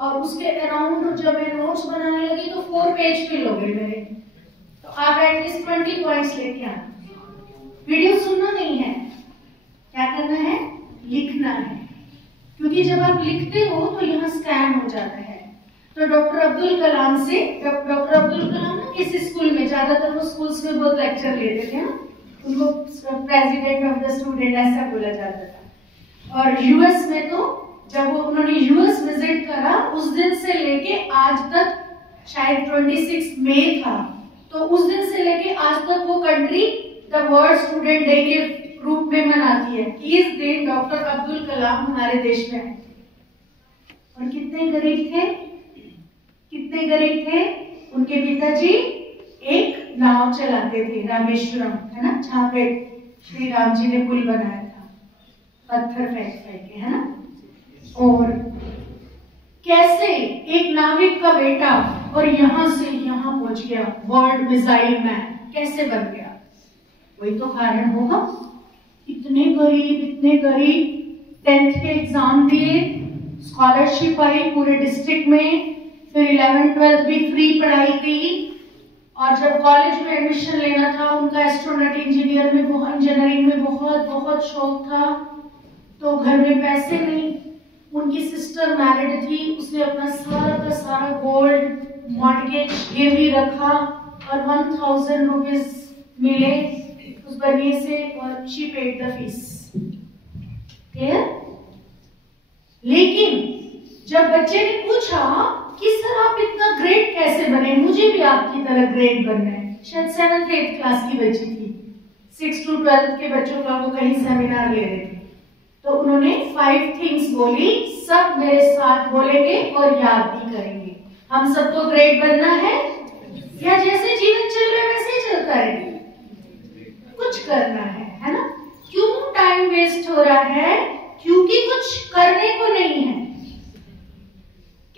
और उसके अराउंड जब मैं नोट्स बनाने लगी तो 4 पेज फिल हो गए मेरे। तो आप एटलीस्ट 20 पॉइंट्स लेके आना। वीडियो सुनना नहीं है, क्या करना है, लिखना है, क्योंकि जब आप लिखते हो तो यहाँ स्कैन हो जाता है। तो डॉक्टर अब्दुल कलाम से, डॉक्टर अब्दुल कलाम ना इस स्कूल में, ज्यादातर वो स्कूल्स में बहुत लेक्चर लेते थे ना, उनको प्रेसिडेंट ऑफ द स्टूडेंट ऐसा बोला जाता था। और यूएस में तो जब वो उन्होंने यूएस विजिट करा उस दिन से लेके आज तक, शायद 26 मई था, तो उस दिन से लेके आज तक वो country the world student day के रूप में मनाती है। इस दिन डॉक्टर अब्दुल कलाम हमारे देश में आए। और कितने गरीब थे, कितने गरीब थे। उनके पिताजी एक नाव चलाते थे, रामेश्वरम, है ना, जहाँ पे श्री राम जी ने पुल बनाया था, पत्थर फेंक फेंक के, है ना। और कैसे एक नाविक का बेटा और यहां से यहां पहुंच गया, वर्ल्ड मिसाइल मैन कैसे बन गया, वही तो कारण होगा। इतने गरीब 10th के एग्जाम दिए, स्कॉलरशिप आई पूरे डिस्ट्रिक्ट में, फिर 11th 12th भी फ्री पढ़ाई की। और जब कॉलेज में एडमिशन लेना था, उनका एस्ट्रोनॉट इंजीनियरिंग में बहुत शौक था, तो घर में पैसे नहीं। उनकी सिस्टर मैरिड थी, उसने अपना सारा का सारा गोल्ड मॉर्गेज गिरवी रखा और 1000 रुपीज मिले उस बनिए से, और she paid the fees. Clear? लेकिन जब बच्चे ने पूछा कि सर आप इतना ग्रेट कैसे बने, मुझे भी आपकी तरह ग्रेट बनना है, शायद 7th 8th क्लास की बच्ची थी, 6 to 12 के बच्चों का वो कहीं सेमिनार ले रहे थे, तो उन्होंने 5 थिंग्स बोली, सब मेरे साथ बोलेंगे और याद भी करेंगे। हम सबको ग्रेट बनना है, या जैसे जीवन चल रहा है वैसे ही चलता है, कुछ करना है ना। क्यों टाइम वेस्ट हो रहा है? क्योंकि कुछ करने को नहीं है।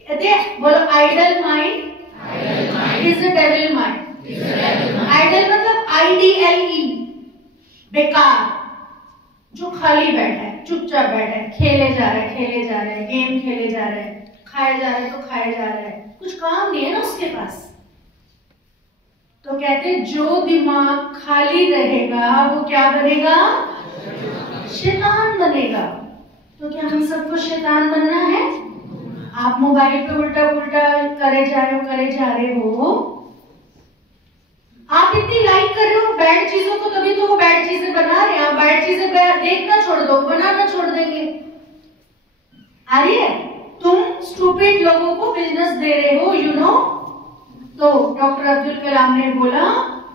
कहते हैं, बोलो, idle mind is a devil mind. Idle मतलब IDLE, बेकार, जो खाली बैठा है, चुपचाप बैठा है, खेले जा रहा है, गेम खेले जा रहा है, खाए जा रहा है तो खाए जा रहा है, कुछ काम नहीं है ना उसके पास। तो कहते जो दिमाग खाली रहेगा वो क्या बनेगा? शैतान बनेगा। तो क्या हम सबको शैतान बनना है? आप मोबाइल पे उल्टा पुल्टा करे जा रहे हो, आप इतनी लाइक कर रहे हो बैड चीजों को, तभी तो वो बैड चीजें बना रहे हैं। आप बैड चीजें देखना छोड़ दो, बनाना छोड़ देंगे। अरे तुम स्टूपिड लोगों को बिजनेस दे रहे हो, यू नो। तो डॉक्टर अब्दुल कलाम ने बोला,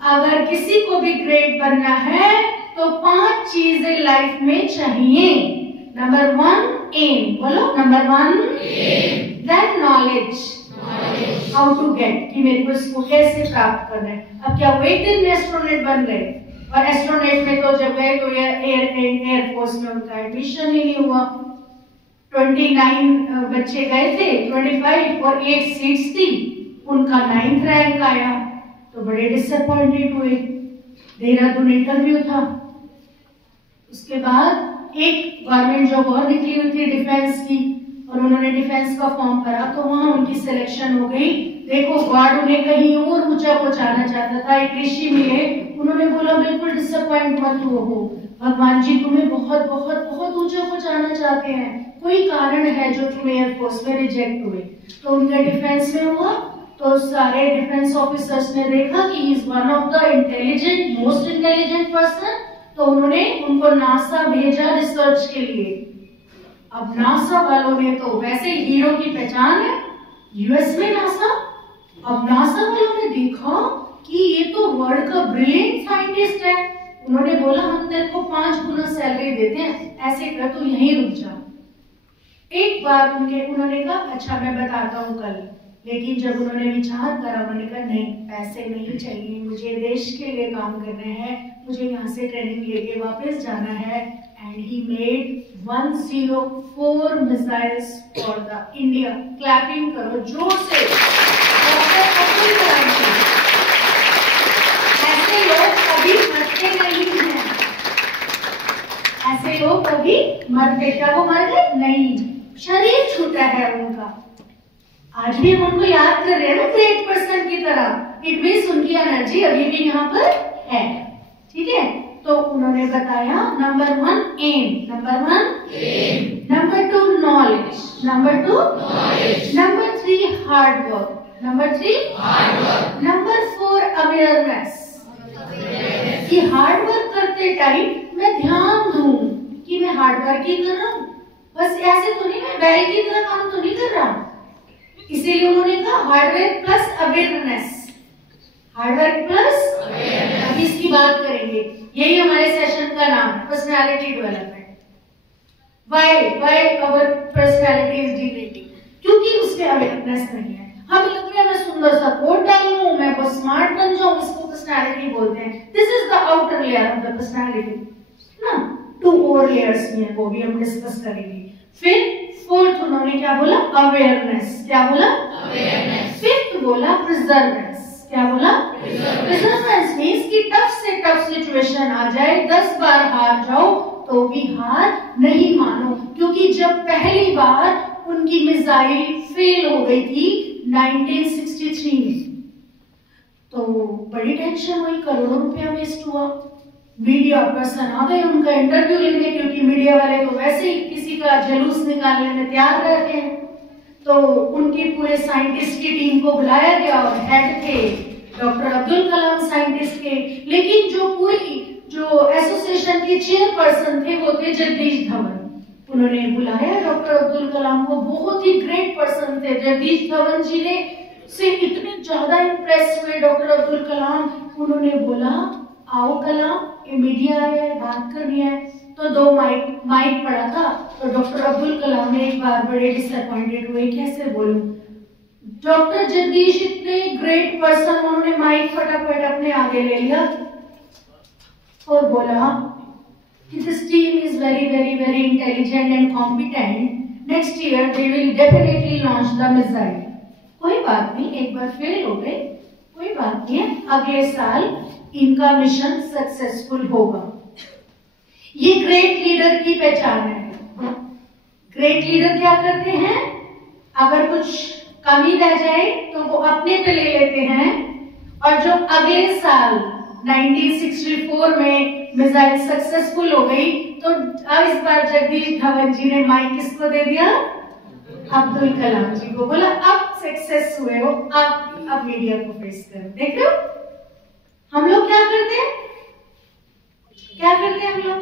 अगर किसी को भी ग्रेट बनना है तो 5 चीजें लाइफ में चाहिए। नंबर 1 एम, बोलो, number 1 then knowledge, how to get, कि मेरे को इसको कैसे प्राप्त करना है। अब क्या वो एक दिन में एस्ट्रोनॉट बन गए? और एस्ट्रोनॉट में तो जब गए तो एयरफोर्स में उनका एडमिशन ही नहीं हुआ। 29 बच्चे गए थे, 25 और 8 सीट्स थी, उनका 9th रैंक आया, तो बड़े डिसअपॉइंटेड हुए। देहरादून इंटरव्यू था, उसके बाद एक गवर्नमेंट जॉब और निकली हुई थी डिफेंस की, और उन्होंने डिफेंस का फॉर्म भरा तो वहां उनकी सिलेक्शन हो गई। देखो, गॉड उन्हें कहीं और ऊंचा पहुंचाना चाहता था, एक ऋषि मिले, उन्होंने बोला बिल्कुल डिसअपॉइंट मत हो, भगवान जी तुम्हें बहुत बहुत बहुत ऊंचा पहुंचाना चाहते हैं, कोई कारण है जो तुम एयरफोर्स में रिजेक्ट हुए। तो उनका डिफेंस में हुआ, तो सारे डिफेंस ऑफिसर्स ने देखा कि he is one of the intelligent, most intelligent person, तो उन्होंने उनको नासा भेजा रिसर्च के लिए। अब नासा वालों ने तो वैसे हीरो की पहचान है यूएस में नासा। अब नासा वालों ने देखा कि ये तो वर्ल्ड का ब्रिलियंट साइंटिस्ट है, उन्होंने बोला हम तेरे को 5 गुना सैलरी देते हैं, ऐसे कर तू यहीं रुक जा। एक बार उन्होंने कहा अच्छा मैं बताता हूँ कल, लेकिन जब उन्होंने विचार करा, उन्होंने कहा नहीं, पैसे नहीं चाहिए, मुझे देश के लिए काम करना है, मुझे यहाँ से ट्रेनिंग लेके वापस जाना है। And he made 104 missiles for the India. Clapping करो जोर से। ऐसे लोग कभी मरते नहीं हैं, ऐसे लोग कभी मरते, क्या वो मर गए? नहीं, शरीर छूटा है उनका, आज भी हम उनको याद कर रहे हैं ना ग्रेट पर्सन की तरह। इट मीन्स उनकी एनर्जी अभी भी यहाँ पर है। ठीक है, तो उन्होंने बताया number 1 aim, number 2 knowledge, number 3 hard work, number 4 awareness, कि हार्ड वर्क करते टाइम मैं ध्यान दूं कि मैं हार्ड वर्क ही कर रहा हूं, बस ऐसे तो नहीं, मैं बैल की तरह काम तो नहीं कर रहा। इसीलिए उन्होंने कहा hard work plus awareness, hard work plus awareness. अभी इसकी बात करेंगे, यही हमारे सेशन का नाम है, personality development. Why our personality is degrading? क्योंकि उसमें अवेयरनेस नहीं है। हमें लग रहा है मैं सुंदर सा कोट डालूं, मैं बहुत स्मार्ट बन जाऊं, इसको पर्सनालिटी बोलते हैं। This is the outer layer of the personality ना। 2 और लेयर्स में, वो भी हम डिस्कस करेंगे। फिर 4th उन्होंने क्या बोला? अवेयरनेस। क्या बोला? अवेयरनेस। 5th बोला प्रिजर्वेंस। क्या बोला? प्रिजर्वेंस मींस कि टफ से टफ सिचुएशन आ जाए, 10 बार हार जाओ तो भी हार नहीं मानो, क्योंकि जब पहली बार उनकी मिसाइल फेल हो गई थी 1963 में, तो बड़ी टेंशन हुई, करोड़ों रुपया वेस्ट हुआ। मीडिया पर्सन आ गए उनका इंटरव्यू लेने, क्योंकि मीडिया वाले तो वैसे ही किसी का जलूस निकालने में तैयार रहते हैं। तो उनके पूरे साइंटिस्ट की टीम को बुलाया गया और हेड थे डॉक्टर अब्दुल कलाम साइंटिस्ट के, लेकिन जो एसोसिएशन के चेयरपर्सन थे वो थे जगदीश धवन। उन्होंने बुलाया डॉक्टर अब्दुल कलाम को, बहुत ही ग्रेट पर्सन थे जगदीश धवन जी ने, से इतने ज्यादा इंप्रेस हुए डॉक्टर अब्दुल कलाम। उन्होंने बोला आओ कलाम, ये मीडिया है, बात करनी है। तो 2 माइक पड़ा था, तो डॉक्टर अब्दुल कलाम ने एक बार बड़े डिसअपॉइंटेड हुए, कैसे बोलूं। डॉक्टर जगदीश इतने ग्रेट पर्सन, उन्होंने माइक फटाफट अपने आगे ले लिया और बोला कि this team is very intelligent and competent, next year they will definitely launch the missile. कोई बात नहीं, एक बार फेल हो गए, कोई बात नहीं है, अगले साल इनका मिशन सक्सेसफुल होगा। ये ग्रेट लीडर की पहचान है। ग्रेट लीडर क्या करते हैं? अगर कुछ कमी रह जाए तो वो अपने पे ले लेते हैं, और जो अगले साल 1964 में मिसाइल सक्सेसफुल हो गई, तो अब इस बार जगदीश धवन जी ने माइक किसको दे दिया? अब्दुल कलाम जी को। बोला अब सक्सेस हुए हो, अब मीडिया को फेस करो। देख लो हम लोग क्या करते हैं, हम लोग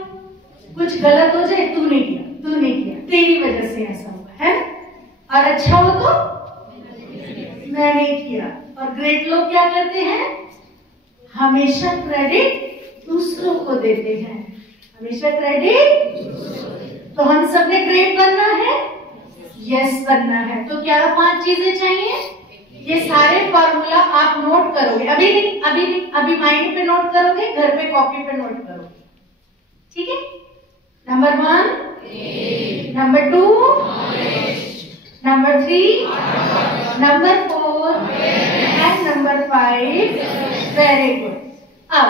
कुछ गलत हो जाए, तूने किया, तेरी वजह से ऐसा हुआ है, और अच्छा हो तो मैंने किया। और ग्रेट लोग क्या करते हैं? हमेशा क्रेडिट दूसरों को देते हैं, हमेशा क्रेडिट। तो हम सबने ग्रेट बनना है, यस बनना है। तो क्या 5 चीजें चाहिए? ये सारे फॉर्मूला आप नोट करोगे, अभी माइंड पे नोट करोगे, घर पे कॉपी पे नोट करोगे। ठीक है? Number 1, number 2, number 3, number 4 and number 5। Very good. अब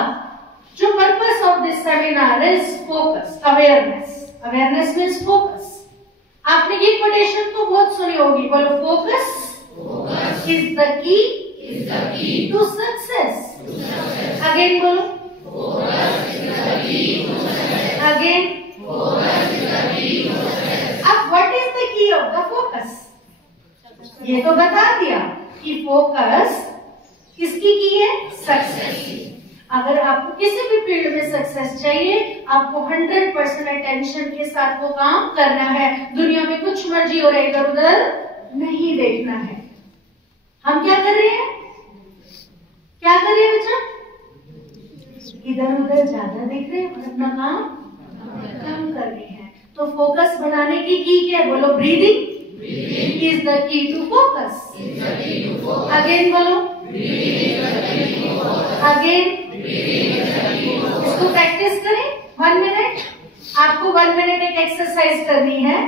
जो purpose of this seminar is focus, awareness means focus. आपने ये कोटेशन तो बहुत सुनी होगी, बोलो focus is the key to success. Again बोलो, again. अब what is the key of the focus? ये तो बता दिया कि फोकस किसकी की है? सक्सेस। अगर आपको किसी भी फील्ड में सक्सेस चाहिए, आपको 100% अटेंशन के साथ वो काम करना है। दुनिया में कुछ मर्जी हो रहा है, इधर उधर नहीं देखना है। हम क्या कर रहे हैं? बच्चा? इधर उधर ज्यादा देख रहे हैं और अपना काम कम कर रहे हैं। तो फोकस बनाने की क्या? बोलो breathing is the key to focus. Again बोलो, अगेन। इसको प्रैक्टिस करें 1 मिनट। आपको 1 मिनट एक एक्सरसाइज करनी है।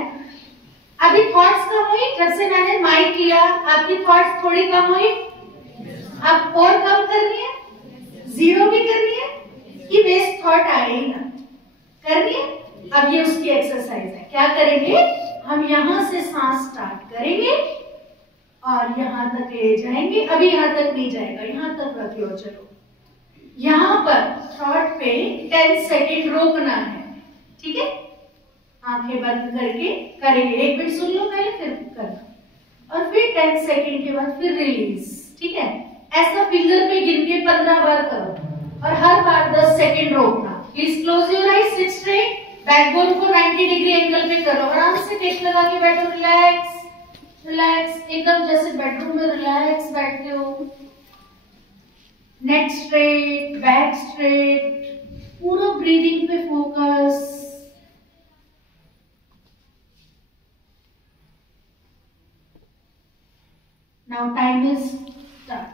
अभी थॉट्स कम हुई जब से मैंने माइक लिया, आपकी थॉट्स थोड़ी कम हुई। अब और कम करनी है, 0 भी करनी है कि वेस्ट थॉट आए ही ना, करनी है। अब ये उसकी एक्सरसाइज है। क्या करेंगे? हम यहां से सांस स्टार्ट करेंगे और यहाँ तक ले जाएंगे, अभी यहाँ तक नहीं जाएगा, यहाँ तक रखियो। चलो यहाँ पर थॉट पे 10 सेकेंड रोकना है, ठीक है? आंखें बंद करके करेंगे, 1 मिनट सुन लो पहले फिर करना, और फिर 10 सेकेंड के बाद फिर रिलीज, ठीक है? ऐसा फिंगर पे गिन के 15 बार करो और हर बार 10 सेकेंड रोकना। Please close your eyes, seat straight, backbone को 90 डिग्री एंगल पे करो, आराम से टेक लगा के बैठो, रिलैक्स रिलैक्स, एकदम जैसे बेडरूम में रिलैक्स बैठते हो। नेक स्ट्रेट, बैक स्ट्रेट, पूरा ब्रीदिंग पे focus. Now time is done.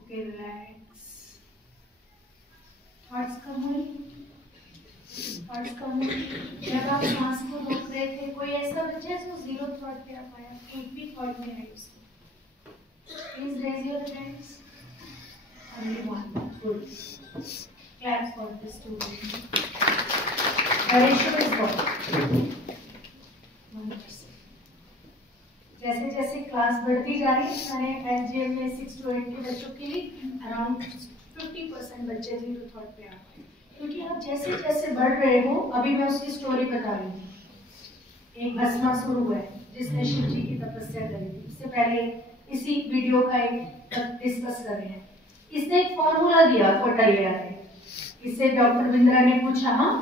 Okay, relax. Thoughts कम हुई, थॉट्स कम हुई। जब आप सांस को रोक रहे थे, कोई ऐसा बच्चा है जो 0 थॉट पे आ पाया, एक भी थॉट नहीं है उसको? Please raise your hands. Only one. Good. Clap for the student. The ratio is what? 1%. जैसे जैसे क्लास बढ़ती जा रही है, मैंने एसजीएम में 6 to 8 के बच्चों के लिए अराउंड 50% बच्चे 0 थॉट पे आ गए, क्योंकि आप जैसे जैसे बढ़ रहे हो। अभी मैं उसकी स्टोरी बता रही हूँ। एक भस्मासुर हुआ है जिसने शिव जी की तपस्या करी थी। इससे पहले इसी वीडियो का एक डिस्कस कर रहे हैं। इसने एक फॉर्मूला दिया कोटलिया ने। इससे डॉक्टर बिंद्रा ने पूछा, हाँ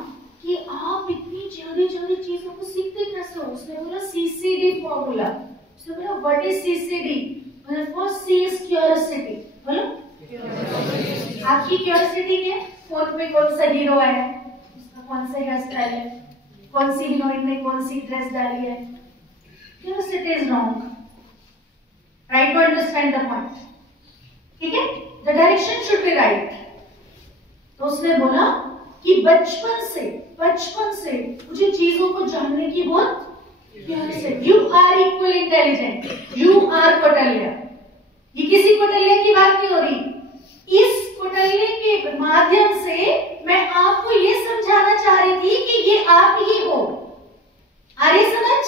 कि आप इतनी जल्दी जल्दी चीजों को सीखते कैसे हो? उसने बोला सीसीडी फॉर्मूला। उसने बोला what is CCD? First C is curiosity. बोलो आपकी क्यूरियोसिटी क्या है? फोन में कौन सा हीरो है, उसका कौन सा हेयर स्टाइल है, कौन सी हीरोइन ने कौन सी ड्रेस डाली है। Curiosity is wrong. Try to understand the point, ठीक है? The direction should be right. तो उसने बोला कि बचपन से मुझे चीजों को जानने की बहुत curiosity. You are equal intelligent, you are कोटलिया। ये किसी कोटलिया की बात नहीं हो रही। इस कोटलिया के माध्यम से मैं आपको ये समझाना चाह रही थी कि ये आप ही हो। आ रही समझ?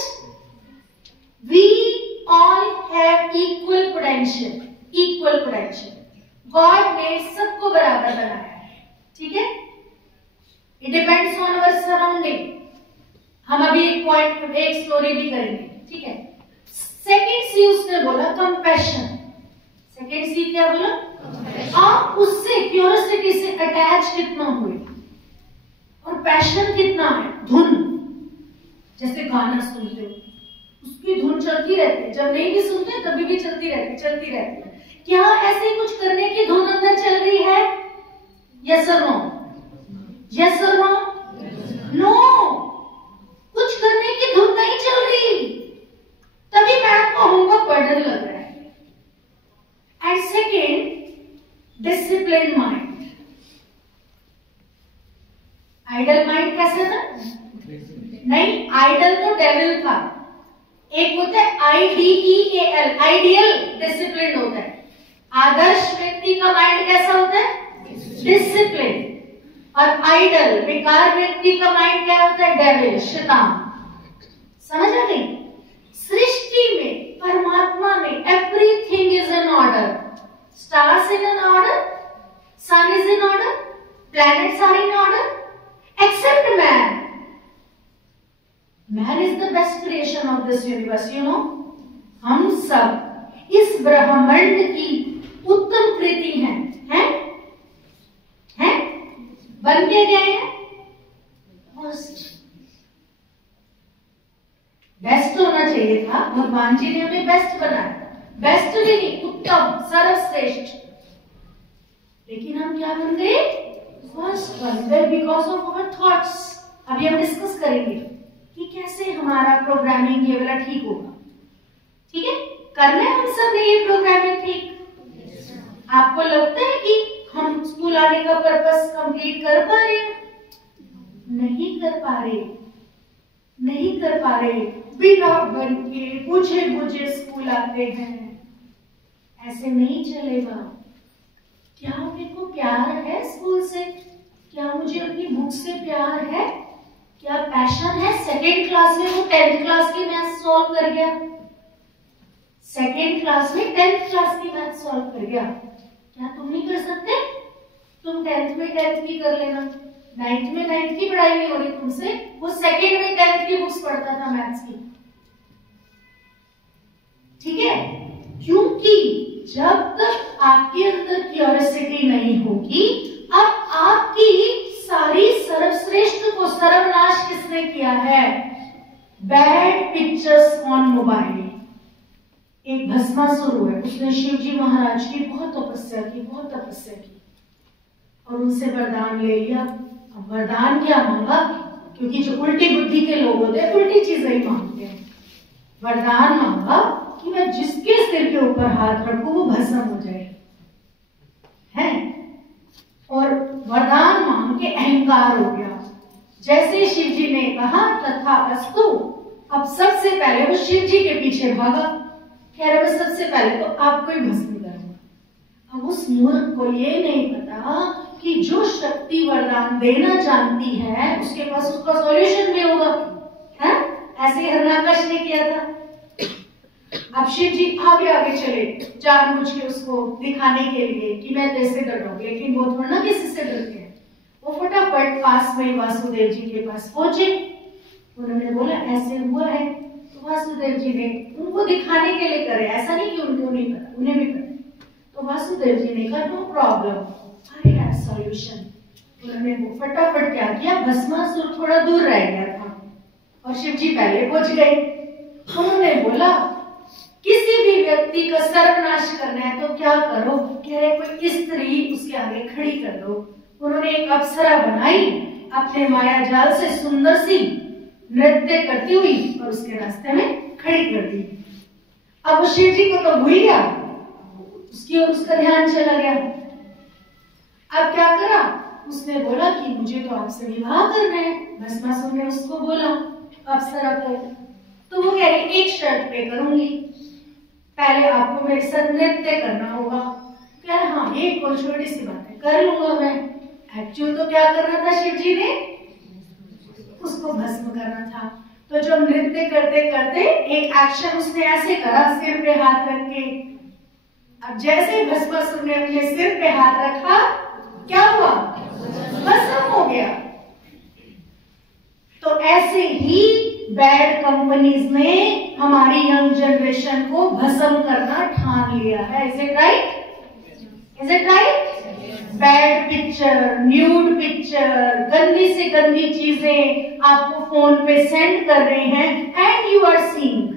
We all have equal potential, equal potential. God ने सबको बराबर बनाया है, ठीक है? It depends on our surrounding. हम अभी एक पॉइंट, एक स्टोरी भी करेंगे, ठीक है? सेकेंड सी उसने बोला कंपैशन। सेकेंड सी क्या बोला? आप उससे क्यूरियोसिटी से अटैच कितना हुए और पैशन कितना है। धुन, जैसे गाना सुनते हो उसकी धुन चलती रहती है, जब नहीं भी सुनते तभी भी चलती चलती रहती है। क्या ऐसे कुछ करने की धुन अंदर चल रही है? यस और नो? यस और नो? नो, कुछ करने की धुन नहीं चल रही, तभी मैम को होमवर्क बर्डन लग रहा है। And second, discipline mind. Idle mind कैसा था? नहीं, आइडल तो डेविल था। एक होता है IDEAL, आइडियल डिसिप्लिन होता है। आदर्श व्यक्ति का माइंड कैसा होता है? डिसिप्लिन। और आइडल बेकार व्यक्ति का माइंड क्या होता है? डेविल, शैतान। समझ आ गई? सृष्टि में, परमात्मा में everything is in order. Stars in an order, sun is in order, planets are in order, except man. Man is the best creation of this universe, you know. हम सब इस ब्रह्मांड की उत्तम कृति हैं, हैं? बन के गए हैं बेस्ट होना चाहिए था। भगवान जी ने हमें बेस्ट बनाया, बेस्ट भी नहीं, उत्तम, सर्वश्रेष्ठ। लेकिन हम क्या बन गए? फर्स्ट बन गए बिकॉज ऑफ आवर थॉट्स। अभी हम डिस्कस करेंगे कि कैसे हमारा प्रोग्रामिंग ये वाला ठीक होगा। ठीक है, करना है हम सब ने ये प्रोग्रामिंग ठीक। आपको लगता है कि हम स्कूल आने का पर्पस कंप्लीट कर पा रहे हैं? नहीं कर पा रहे, नहीं कर पा रहे। बिना बन के बुझे बुझे स्कूल आते हैं, ऐसे नहीं चलेगा। क्या मेरे को प्यार है स्कूल से? क्या मुझे अपनी बुक से प्यार है? क्या पैशन है? सेकेंड क्लास में वो 10th क्लास की मैथ सॉल्व कर गया, सेकेंड क्लास में 10th क्लास की मैथ सॉल्व कर गया। क्या तुम नहीं कर सकते? तुम 10th में 10th की कर लेना, 9th में 9th की पढ़ाई नहीं हो रही तुमसे, वो सेकेंड में 10th की बुक्स पढ़ता था मैथ्स की। ठीक है, क्योंकि जब तक आपके अंदर क्यूरियोसिटी नहीं होगी, अब आपकी सारी सर्वश्रेष्ठ को सर्वनाश किसने किया है? Bad pictures on mobile. एक भस्मासुर हुआ, उसने शिवजी महाराज की बहुत तपस्या की, बहुत तपस्या की और उनसे वरदान ले लिया। अब वरदान क्या मांगा? क्योंकि जो उल्टी बुद्धि के लोग होते हैं उल्टी चीजें ही मांगते हैं। वरदान मांगा कि मैं जिसके सिर के ऊपर हाथ रखूं वो भस्म हो जाए, है? और वरदान मांग के अहंकार हो गया। जैसे शिव जी ने कहा तथास्तु, अब सबसे पहले वो शिव जी के पीछे भागा, कह रहा मैं सबसे पहले तो आपको ही भस्म करूंगा। अब उस मूर्ख को ये नहीं पता कि जो शक्ति वरदान देना जानती है उसके पास उसका सॉल्यूशन भी होगा, है? ऐसे हिरण्याकश ने किया था। अब शिव जी आगे आगे चले जानबूझ के उसको दिखाने के लिए कि मैं तेरे डर रहा हूं, लेकिन वो थोड़ा ना किसी से डरते हैं। वो फटाफट पास में वासुदेव जी के पास पहुंचे। उन्होंने बोला ऐसे हुआ है, तो वासुदेव जी ने उनको दिखाने के लिए करे, ऐसा नहीं कि उनको नहीं पता, उन्हें भी पता। तो वासुदेव जी ने कहा no problem, I have solution. उन्होंने वो फटाफट क्या किया, भस्मासुर थोड़ा दूर रह गया था और शिव जी पहले पहुंच गए। उन्होंने बोला किसी भी व्यक्ति का सर्वनाश करना है तो क्या करो? कह रहे कोई स्त्री उसके आगे खड़ी कर दो। उन्होंने एक अप्सरा बनाई, अपने माया जाल से सुंदर सी नृत्य करती हुई और उसके रास्ते में खड़ी कर दी। अब वो शिव जी को तो भूल गया, उसकी ओर उसका ध्यान चला गया। अब क्या करा? उसने बोला कि मुझे तो आपसे विवाह करना है। भस्मासुर ने उसको बोला अप्सरा को, तो वो कह रही एक शर्त पे करूंगी, पहले आपको मेरे साथ नृत्य करना होगा। कह रहा हाँ ये कोई छोटी सी बात है, कर लूंगा मैं। एक्चुअल तो क्या करना था शिव जी ने? उसको भस्म करना था। तो जो नृत्य करते करते एक एक्शन उसने ऐसे करा, सिर पे हाथ रख के। अब जैसे भस्मासुर ने अपने सिर पे हाथ रखा, क्या हुआ? भस्म हो गया। तो ऐसे ही बैड कंपनीज ने हमारी यंग जनरेशन को भस्म करना ठान लिया है। Is it right? Is it right? Bad picture, nude picture, गंदी से गंदी चीजें आपको फोन पे सेंड कर रहे हैं and you are seeing.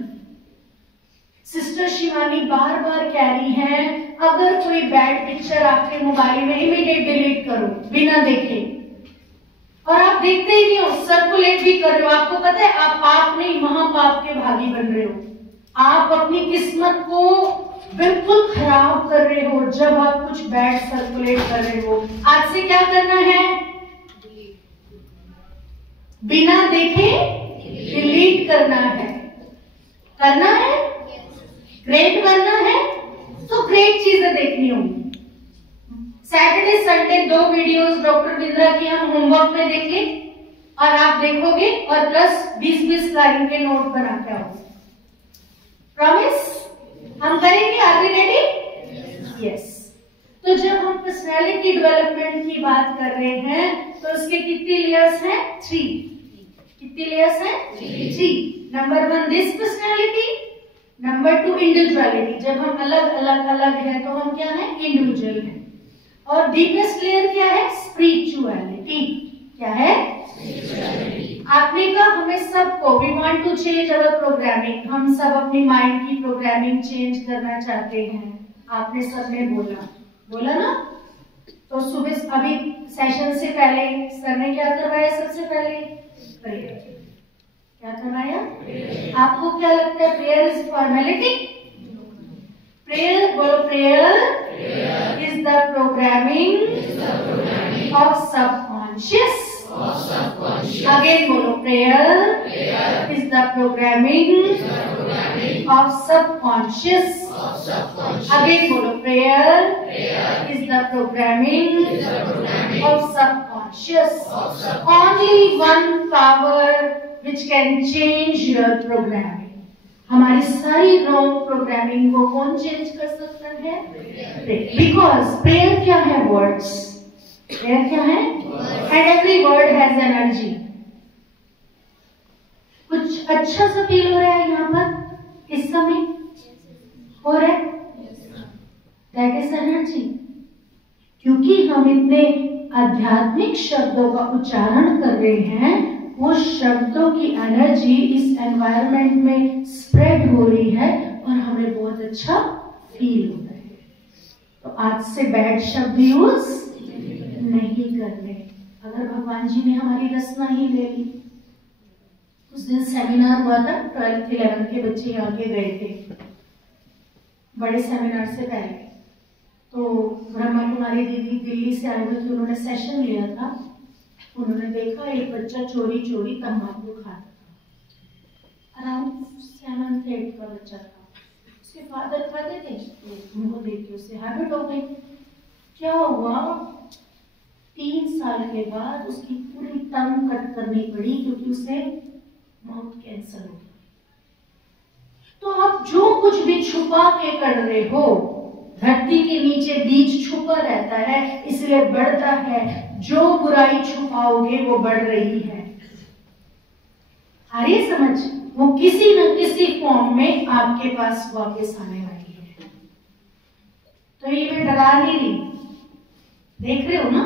Sister Shivani बार बार कह रही है, अगर कोई बैड पिक्चर आपके मोबाइल में, इमीडिएट डिलीट करो बिना देखे। और आप देखते ही नहीं हो, सर्कुलेट भी कर रहे हो, आपको पता है आप पाप नहीं महापाप के भागी बन रहे हो। आप अपनी किस्मत को बिल्कुल खराब कर रहे हो जब आप कुछ बैड सर्कुलेट कर रहे हो। आज से क्या करना है? बिना देखे डिलीट करना है। करना है? ग्रेट बनना है तो ग्रेट चीजें देखनी होंगी। Saturday Sunday 2 videos doctor Bindra की हम होमवर्क में देंगे और आप देखोगे और प्लस 20-20 लाइन के नोट बना के आओगे। प्रॉमिस? हम करेंगे। Are we ready? यस। तो जब हम पर्सनालिटी डेवलपमेंट की बात कर रहे हैं तो उसके कितनी लेयर्स हैं? 3। कितनी लेयर्स हैं? 3। Number 1 this personality, number 2 individuality. जब हम अलग अलग अलग हैं तो हम क्या हैं? इंडिविजुअल हैं। और डीपेस्ट लेयर क्या है? स्पिरिचुअलिटी। क्या है? आपने कहा हमें सबको, we want to change our programming, हम सब अपनी माइंड की प्रोग्रामिंग चेंज करना चाहते हैं। आपने सबने बोला ना? तो सुबह अभी सेशन से पहले सर ने क्या करवाया? सबसे पहले प्रेयर। क्या करवाया? आपको क्या लगता है प्रेयर इज फॉर्मेलिटी? प्रेयर, बोलो prayer is the programming of subconscious. Again बोलो prayer is the programming of subconscious. Again बोलो prayer is the programming of subconscious. Only one power which can change your programming। हमारी सारी wrong programming को कौन change कर सकता है? Because prayer क्या है? वर्ड्स। प्रेयर क्या है? And every word has energy. कुछ अच्छा सा फील हो रहा है यहाँ पर इस समय? हो रहा है? That is energy. क्योंकि हम इतने आध्यात्मिक शब्दों का उच्चारण कर रहे हैं, वो शब्दों की एनर्जी इस एनवायरनमेंट में स्प्रेड हो रही है और हमें बहुत अच्छा फील होता है। तो आज से बैड शब्द यूज नहीं करने। अगर भगवान जी ने हमारी रसना ही ले ली। उस दिन सेमिनार हुआ था, 12th 11th के बच्चे आगे गए थे बड़े सेमिनार से पहले। तो ब्रह्मा कुमारी दीदी दिल्ली से आए हुए थे, उन्होंने सेशन लिया था। उन्होंने देखा एक बच्चा चोरी चोरी तंबाकू खाता था। अराउंड 7th 8th का बच्चा था। उसके फादर खाते थे तो उनको देख के उससे हैबिट हो गई। क्या हुआ? 3 साल के बाद उसकी पूरी टंग कट करनी पड़ी क्योंकि उसे माउथ कैंसर हो गया। तो आप जो कुछ भी छुपा के कर रहे हो, धरती के नीचे बीज छुपा रहता है इसलिए बढ़ता है। जो बुराई छुपाओगे वो बढ़ रही है। आ रही समझ? वो किसी न किसी फॉर्म में आपके पास वापस आने वाली है। तो ये मैं डरा नहीं रही, देख रहे हो ना?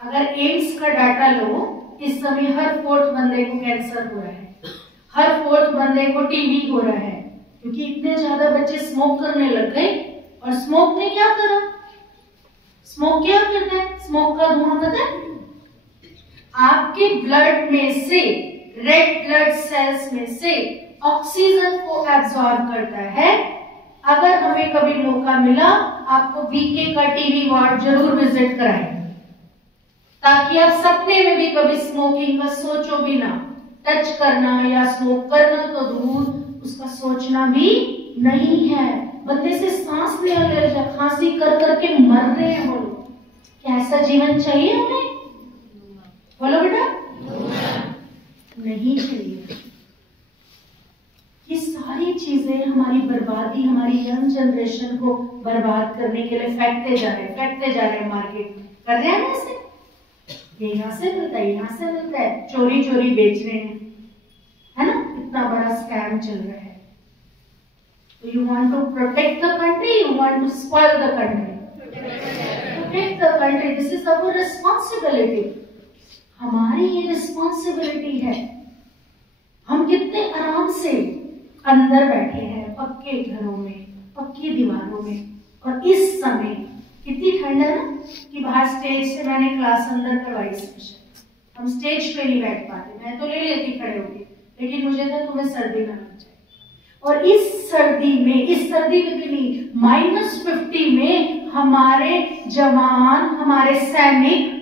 अगर एम्स का डाटा लो, इस समय हर 4th बंदे को कैंसर हो रहा है, हर 4th बंदे को टीबी हो रहा है, क्योंकि इतने ज्यादा बच्चे स्मोक करने लग गए। और स्मोक ने क्या करा? स्मोक क्या करता है? स्मोक का धुआं पता है? आपके ब्लड में से, रेड ब्लड सेल्स में से ऑक्सीजन को एब्जॉर्ब करता है। अगर हमें कभी मौका मिला, आपको बीके का टीबी वार्ड जरूर विजिट कराएं, ताकि आप सपने में भी कभी स्मोकिंग का सोचो भी ना। टच करना या स्मोक करना तो दूर, उसका सोचना भी नहीं है। बंदे से सांस ले ले, खांसी कर करके मर रहे हैं वो लोग। क्या ऐसा जीवन चाहिए हमें? बोलो बेटा, नहीं चाहिए। ये सारी चीजें हमारी बर्बादी, हमारी यंग जनरेशन को बर्बाद करने के लिए फेंकते जा रहे हैं मार्केट में। कर रहे हैं ऐसे, ये यहाँ से मिलता है, यहाँ से मिलता है, चोरी चोरी बेच रहे हैं, है ना? इतना बड़ा स्कैम चल रहा है। So you want to protect the country, you want to spoil the country. Protect the country. This is our responsibility. हमारी ये रिस्पॉन्सिबिलिटी है। हम कितने आराम से अंदर बैठे हैं पक्के घरों में, पक्की दीवारों में, और इस समय कितनी ठंड है ना कि बाहर स्टेज से मैंने क्लास अंदर करवाई स्पेशल, हम स्टेज पे नहीं बैठ पाते, मैं तो ले लेती खड़े होके, लेकिन मुझे था तुम्हें सर्दी ना लग जाए। और इस सर्दी में भी नहीं, -50 में हमारे जवान, हमारे सैनिक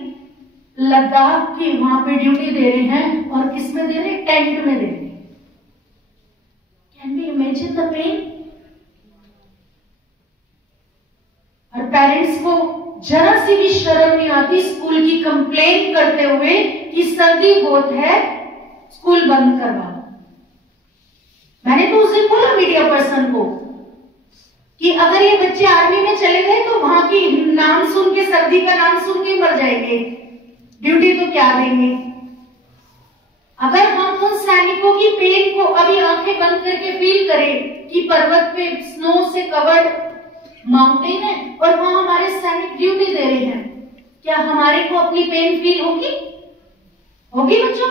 लद्दाख की वहां पे ड्यूटी दे रहे हैं, और किस में दे रहे हैं? टेंट में दे रहे हैं। Can we imagine the pain? और पेरेंट्स को जरा सी भी शर्म नहीं आती स्कूल की कंप्लेन करते हुए कि सर्दी बहुत है, स्कूल बंद करवा। मैंने तो उस दिन बोला मीडिया पर्सन को कि अगर ये बच्चे आर्मी में चले गए तो वहां की नाम सुन के, सर्दी का नाम सुन के मर जाएंगे, ड्यूटी तो क्या देंगे। अगर हम उन सैनिकों की पेन को अभी आंखें बंद करके फील करें कि पर्वत पे स्नो से कवर्ड माउंटेन है और वहां हमारे सैनिक ड्यूटी दे रहे हैं, क्या हमारे को अपनी पेन फील होगी? होगी बच्चों?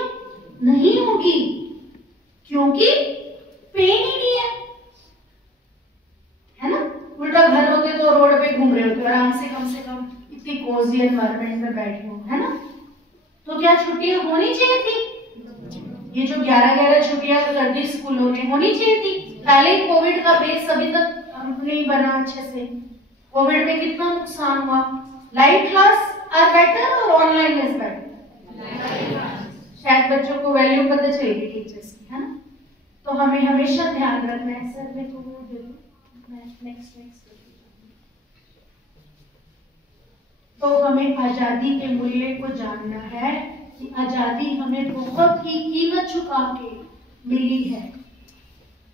नहीं होगी, क्योंकि पेन ही नहीं है ना। उल्टा घर होते तो रोड पे घूम रहे होते आराम से कम इतनी कोजी एनवायरनमेंट में बैठे हो, है ना। तो क्या छुट्टियां होनी चाहिए थी? ये जो 11 छुट्टियां कर दी स्कूलों ने, होनी चाहिए थी। पहले ही कोविड का बेस अभी तक नहीं बना अच्छे से। कोविड में कितना नुकसान हुआ। लाइव क्लास आर बेटर और ऑनलाइन इज बेटर? शायद बच्चों को वैल्यू पता चलेगी टीचर्स की, है ना। तो हमें हमेशा ध्यान रखना है। सर मैं तो दे दूं, नेक्स्ट तो हमें आजादी के मूल्य को जानना है कि आजादी हमें बहुत ही कीमत चुका के मिली है।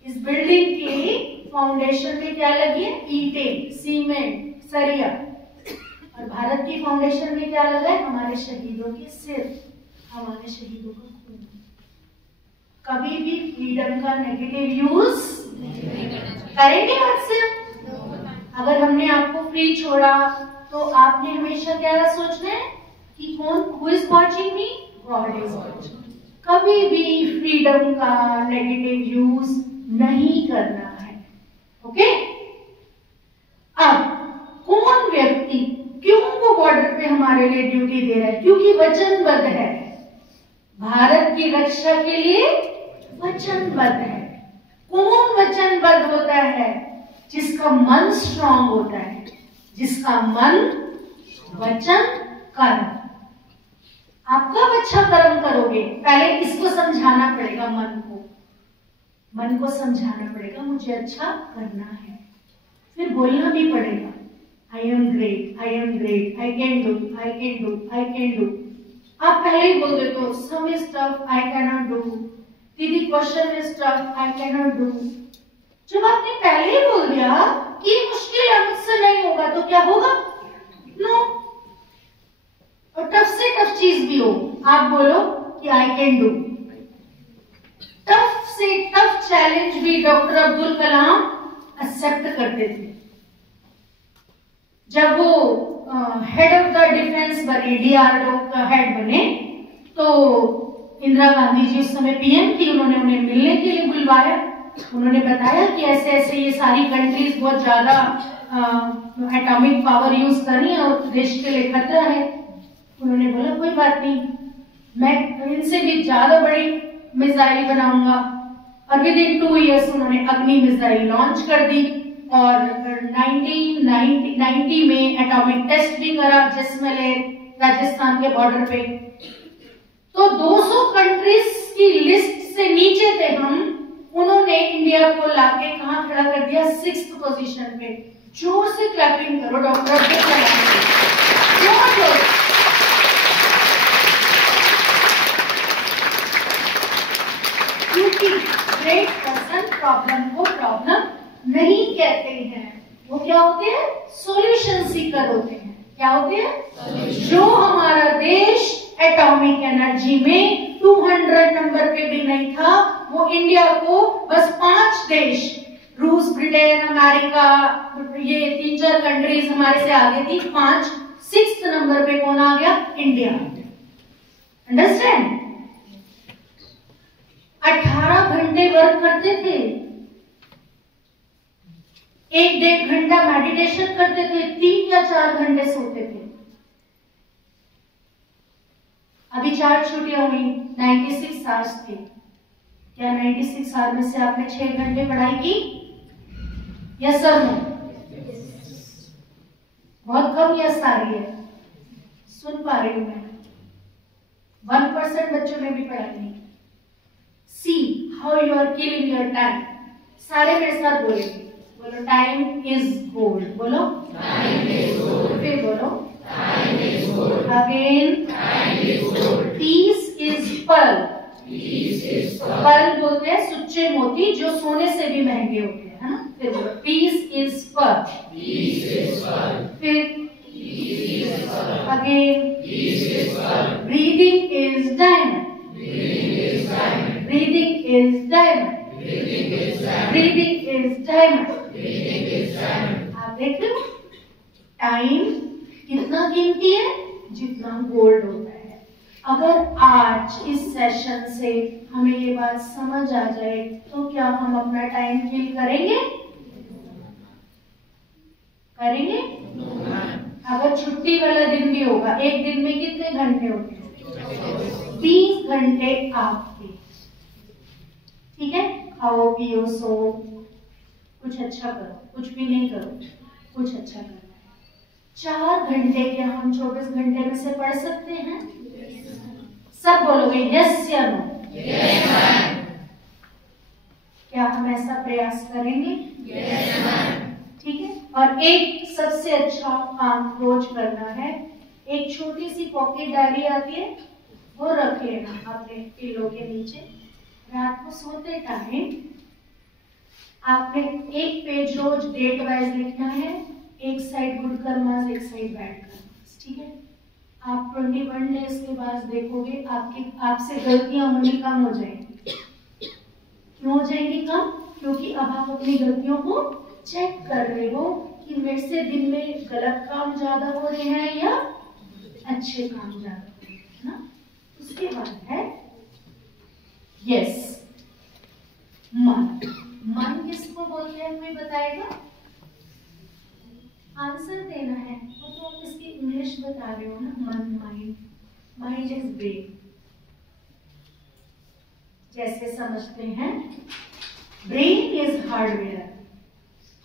इस बिल्डिंग के फाउंडेशन में क्या लगी है? ईंटें, सीमेंट, सरिया। और भारत की फाउंडेशन में क्या लगा है? हमारे शहीदों के सिर, हमारे शहीदों का खून। कभी भी फ्रीडम का नेगेटिव यूज करेंगे आज से। अगर हमने आपको फ्री छोड़ा तो आपने हमेशा क्या सोचना है कि कौन, who is watching me? God is watching. कभी भी फ्रीडम का नेगेटिव यूज नहीं करना है। ओके? अब कौन व्यक्ति क्यों वो बॉर्डर पे हमारे लिए ड्यूटी दे रहा है? क्योंकि वचनबद्ध है, भारत की रक्षा के लिए वचनबद्ध है। कौन वचनबद्ध होता है? जिसका मन स्ट्रांग होता है, जिसका मन वचन कर्म। आप कब अच्छा कर्म करोगे? पहले इसको समझाना पड़ेगा, मन को समझाना पड़ेगा मुझे अच्छा करना है, फिर बोलना भी पड़ेगा I am great, I am great, I can do, I can do, I can do. आप पहले ही बोल देते हो sum is tough, I can not do, दीदी question is tough, I can not do. जब आपने पहले ही बोल दिया कि मुश्किल है, मुझसे नहीं होगा, तो क्या होगा? नो। और टफ से टफ चीज भी हो, आप बोलो कि आई कैन डू। टफ से टफ चैलेंज भी डॉक्टर अब्दुल कलाम एक्सेप्ट करते थे। जब वो हेड ऑफ द डिफेंस बने, डीआरडीओ का हेड बने, तो इंदिरा गांधी जी उस समय पीएम थी, उन्होंने उन्हें मिलने के लिए बुलवाया। उन्होंने बताया कि ऐसे ऐसे ये सारी कंट्रीज बहुत ज्यादा एटॉमिक पावर यूज कर रही है और देश के लिए खतरा है। उन्होंने बोला कोई बात नहीं, मैं इनसे भी ज्यादा बड़ी मिसाइल बनाऊंगा। और विद इन 2 इयर्स उन्होंने अग्नि मिसाइल लॉन्च कर दी और 1990 में एटॉमिक टेस्ट भी करा जैसलमेर राजस्थान के बॉर्डर पे। तो 200 कंट्रीज की लिस्ट से नीचे थे हम, उन्होंने इंडिया को लाके कहां खड़ा कर दिया? 6th पोजीशन पे। जोर से क्लैपिंग करो डॉक्टर अब्दुल कलाम। क्योंकि ग्रेट पर्सन प्रॉब्लम को प्रॉब्लम नहीं कहते हैं, वो क्या होते हैं? सॉल्यूशन सीकर होते हैं। क्या होते हैं? जो हमारा देश एटॉमिक एनर्जी में 200 नंबर पे भी नहीं था, वो इंडिया को बस 5 देश, रूस, ब्रिटेन, अमेरिका, ये 3-4 कंट्रीज हमारे से आगे थी, 6th नंबर पे कौन आ गया? इंडिया। अंडरस्टैंड? 18 घंटे वर्क करते थे, एक 1.5 घंटा मेडिटेशन करते थे, 3 या 4 घंटे सोते थे। अभी 4 छुट्टियां हुई, 96 आवर्स थे। क्या 96 आवर में से आपने 6 घंटे पढ़ाई की? Yes sir no? बहुत कम यस आ रही है, सुन पा रही हूं मैं। 1% बच्चों ने भी पढ़ाई नहीं। See how you are killing your time. सारे मेरे साथ बोलेंगे, बोलो टाइम इज गोल्ड। बोलो टाइम इज गोल्ड। फिर बोलो time is gold. Again time is gold. Peace is pearl. Peace is pearl बोलते हैं सुच्चे मोती जो सोने से भी महंगे होते हैं, है ना? फिर बोलो peace is pearl. Peace is pearl. फिर again breathing is diamond. Breathing is diamond. Breathing is diamond. Breathing is diamond. Breathing is diamond. Breathing is diamond. आप देख रहे हो टाइम कितना कीमती है? जितना गोल्ड होता है। अगर आज इस सेशन से हमें ये बात समझ आ जाए तो क्या हम अपना टाइम किल करेंगे? करेंगे? अगर छुट्टी वाला दिन भी होगा, एक दिन में कितने घंटे होते हैं? 20 घंटे आपके। ठीक है, खाओ पियो सो, कुछ अच्छा करो, कुछ भी नहीं करो, कुछ अच्छा करना है। 4 घंटे क्या हम 24 घंटे में से पढ़ सकते हैं? सब बोलोगे यस या नो? Yes ma'am. क्या हम ऐसा प्रयास करेंगे? Yes ma'am. ठीक है, और एक सबसे अच्छा काम रोज करना है, एक छोटी सी पॉकेट डायरी आती है, वो रख लेना अपने पिलो के नीचे। रात को सोते टाइम आपने एक पेज रोज डेट वाइज लिखना है, एक साइड गुड कर्मास, एक साइड बैड कर्मास। ठीक है, आप 21 डेज के बाद देखोगे आपसे गलतियां होनी कम हो जाएंगी। क्यों हो जाएंगी कम? क्योंकि अब आप अपनी गलतियों को चेक कर रहे हो कि मेरे से दिन में गलत काम ज्यादा हो रहे हैं या अच्छे काम ज्यादा हो रहे हैं ना। उसके बाद है यस मन। मन किसको बोलते हैं कोई बताएगा? आंसर देना है, वो तो आप इसकी इंग्लिश बता रहे हो ना। मन माइंड, माइंड इज ब्रेन। जैसे समझते हैं ब्रेन इज हार्डवेयर,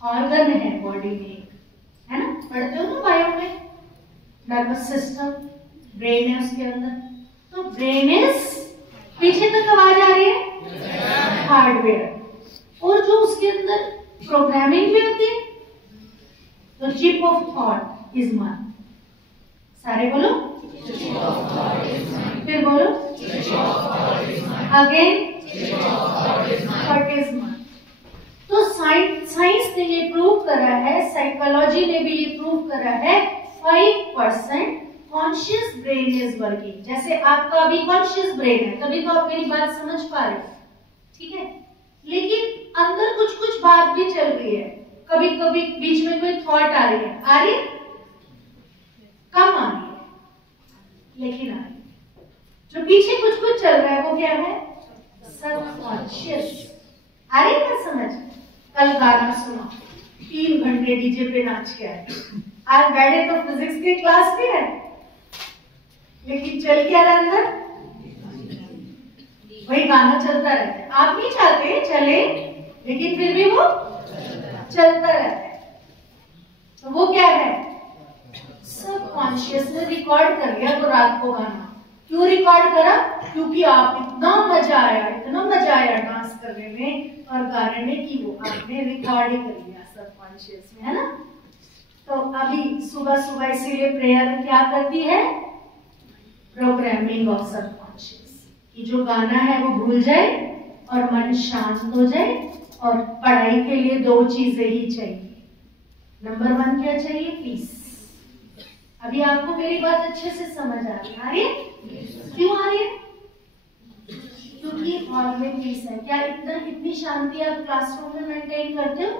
ऑर्गन है बॉडी में, है ना? पढ़ते हो ना बायो में, नर्वस सिस्टम ब्रेन है उसके अंदर। तो ब्रेन इज, पीछे तक आवाज आ रही है? हार्डवेयर। और जो उसके अंदर प्रोग्रामिंग भी होती है, तो चिप ऑफ थॉट इज मन। सारे बोलो फिर बोलो अगेन थॉट इज मन। तो साइंस ने ये प्रूव करा है, साइकोलॉजी ने भी ये प्रूव करा है, 5% कॉन्शियस ब्रेन इज वर्किंग। जैसे आपका अभी कॉन्शियस ब्रेन है, तभी तो आप मेरी बात समझ पा रहे हो, ठीक है? लेकिन अंदर कुछ कुछ बात भी चल रही है, कभी कभी बीच में कोई थॉट आ रही है, आ रही है? कम आ रही है, लेकिन आ रही है। जो पीछे कुछ कुछ चल रहा है वो क्या है? सबकॉन्शियस। आ रही है ना समझ? कल गाना सुना, 3 घंटे डीजे पे नाच के आए। आज बैठे तो फिजिक्स की क्लास भी है, लेकिन चल क्या रहा अंदर? वही गाना चलता रहता है। आप नहीं चाहते चले, लेकिन फिर भी वो चलता रहता है। तो वो क्या है? सबकॉन्शियस ने रिकॉर्ड कर लिया वो रात को गाना। क्यों रिकॉर्ड करा? क्योंकि आप इतना मजा आया डांस करने में और गाने में कि वो आपने रिकॉर्ड ही कर लिया सबकॉन्शियस में, है ना? तो अभी सुबह सुबह इसीलिए प्रेयर क्या करती है? प्रोग्रामिंग ऑफ सबकॉन्शियस, कि जो गाना है वो भूल जाए और मन शांत हो जाए। और पढ़ाई के लिए 2 चीजें ही चाहिए। नंबर 1 क्या चाहिए? पीस। अभी आपको मेरी बात अच्छे से समझ आ रही है? क्यों आ रही है? क्योंकि हॉल में पीस है। क्या इतनी शांति आप क्लासरूम में मेंटेन करते हो?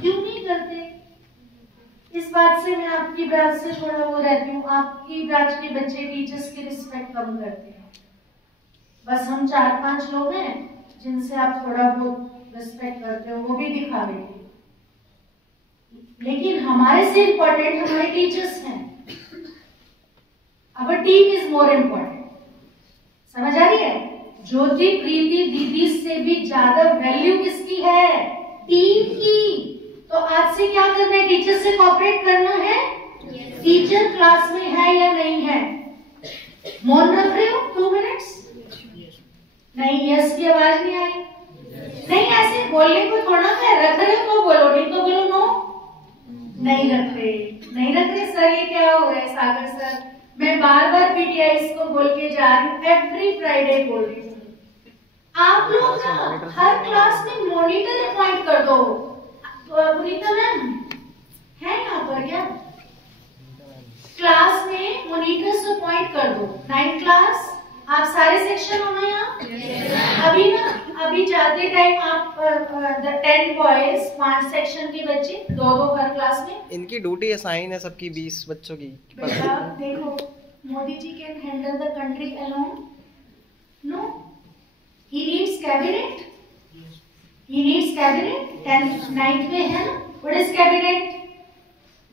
क्यों नहीं करते? इस बात से मैं आपकी ब्रांच से थोड़ा वो रहती हूँ, आपकी ब्रांच के बच्चे टीचर्स की रिस्पेक्ट कम करते हैं। बस हम 4-5 लोग हैं जिनसे आप थोड़ा बहुत रिस्पेक्ट करते हो, वो भी दिखा देते। लेकिन हमारे से इंपॉर्टेंट हमारे टीचर्स हैं। Our team is more important. समझ आ रही है? ज्योति प्रीति दीदी से भी ज्यादा वैल्यू किसकी है? टीम की। तो आज से क्या करना है? टीचर से कोऑपरेट करना है। टीचर क्लास में है या नहीं है? मौन रख रहे हो 2 मिनट्स? नहीं, यस की आवाज नहीं आई। नहीं, ऐसे बोलने को थोड़ा है, रख रहे हो तो बोलो, नहीं तो बोलो नो। नहीं रख रहे, नहीं रख रहे सर, ये क्या हो रहा है सागर सर? मैं बार बार पीटीआई को बोल के जा रही हूँ, एवरी फ्राइडे बोल रही हूँ। आप लोग ना हर क्लास में मॉनिटर अपॉइंट कर दो। पुनीता मैम है यहाँ पर क्या? क्लास में मॉनिटर्स अपॉइंट कर दो। 9 क्लास आप सारे सेक्शन हो ना यहाँ? अभी ना अभी जाते टाइम आप 10 बॉयज 5 सेक्शन के बच्चे 2-2 हर क्लास में। इनकी ड्यूटी असाइन है सबकी 20 बच्चों की। बेटा देखो, Modi ji can handle the country alone? No, he needs cabinet. He needs cabinet. 10th 9th में है ना? What is cabinet?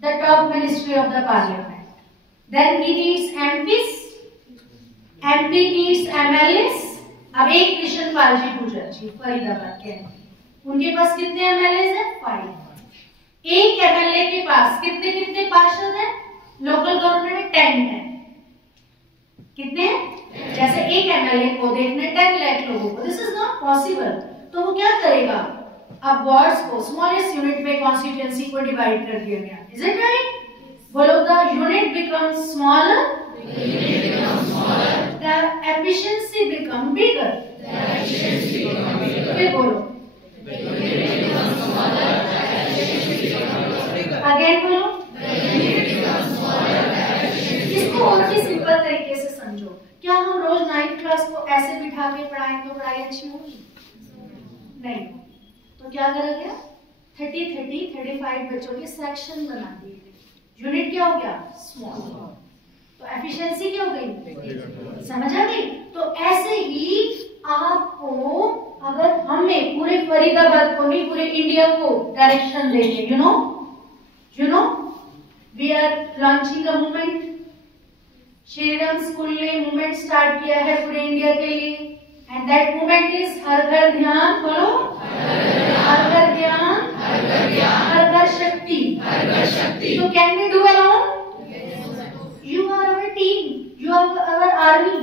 The top ministry of the parliament. Then he needs MPs. MP needs MLAs. अब एक कृष्ण पाल जी गुजर जी फरीदाबाद के, उनके पास कितने MLAs हैं? 5। एक MLA के पास कितने कितने पार्षद हैं? लोकल गवर्नमेंट में 10 है। कितने? जैसे एक MLA को देखने 10 लाख लोगों को, दिस इज नॉट पॉसिबल। तो वो क्या करेगा? अब वार्ड्स को स्मॉलेस्ट यूनिट में कॉन्स्टिट्यूएंसी को डिवाइड कर दिया गया। Is it right? बोलो, the unit becomes smaller, the efficiency become bigger. फिर बोलो, अगेन बोलो। इसको और भी सिंपल तरीके से समझो। क्या हम रोज 9th क्लास को ऐसे बिठा के पढ़ाएं तो पढ़ाई अच्छी होगी? नहीं। तो क्या करा गया? 35 बच्चों के सेक्शन बना दिए गए। यूनिट क्या हो गया? स्मॉल। तो एफिशिएंसी क्या हो गई? समझ आ गई? तो ऐसे ही आपको, अगर हमें पूरे फरीदाबाद को नहीं पूरे इंडिया को डायरेक्शन देंगे, you know we are launching a movement. Shriram school ने मूवमेंट स्टार्ट किया है पूरे इंडिया के लिए, एंड दैट मूवमेंट इज हर घर ध्यान। बोलो, हर घर ध्यान, हर घर शक्ति। तो can we do alone? You are our team, you are our army.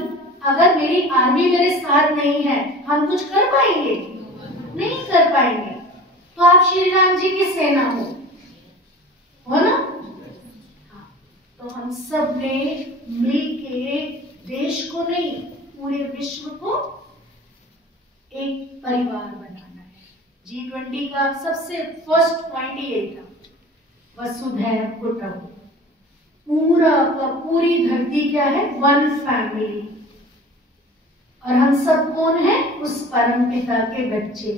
अगर मेरी आर्मी मेरे साथ नहीं है, हम कुछ कर पाएंगे? नहीं कर पाएंगे। तो आप श्री राम जी की सेना हो ना? तो हम सब ने मिलके देश को नहीं पूरे विश्व को एक परिवार बनाना है। G20 का सबसे फर्स्ट पॉइंट ये था, वसुधैव कुटुंबकम। पूरी धरती क्या है? One family. और हम सब कौन है? उस परम पिता के बच्चे।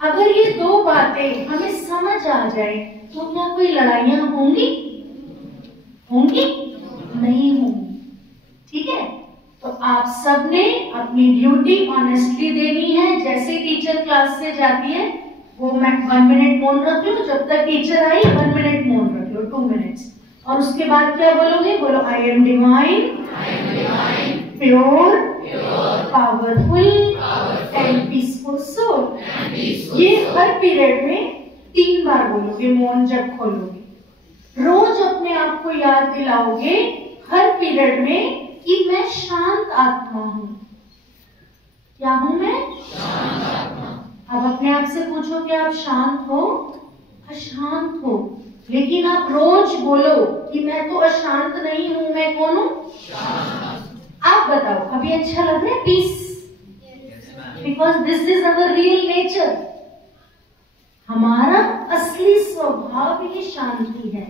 अगर ये 2 बातें हमें समझ आ जाए तो क्या कोई लड़ाइयां होंगी? नहीं होंगी। ठीक है? तो आप सबने अपनी ड्यूटी ऑनेस्टली देनी है। जैसे टीचर क्लास से जाती है, वो 1 मिनट मौन रख लो, जब तक टीचर आई 1 मिनट मौन रख लो, 2 मिनट्स। और उसके बाद क्या बोलोगे? बोलो, I am divine, pure, powerful and peaceful soul. ये हर पीरियड में 3 बार बोलोगे मौन जब खोलोगे। रोज अपने आप को याद दिलाओगे हर पीरियड में कि मैं शांत आत्मा हूं। क्या हूं मैं? शांत आत्मा। अब अपने आप से पूछो कि आप शांत हो? अशांत हो? लेकिन आप रोज बोलो कि मैं तो अशांत नहीं हूं, मैं कौन हूं? शांत। आप बताओ, अभी अच्छा लग रहा है? Peace, because this is our real nature. हमारा असली स्वभाव ही शांति है,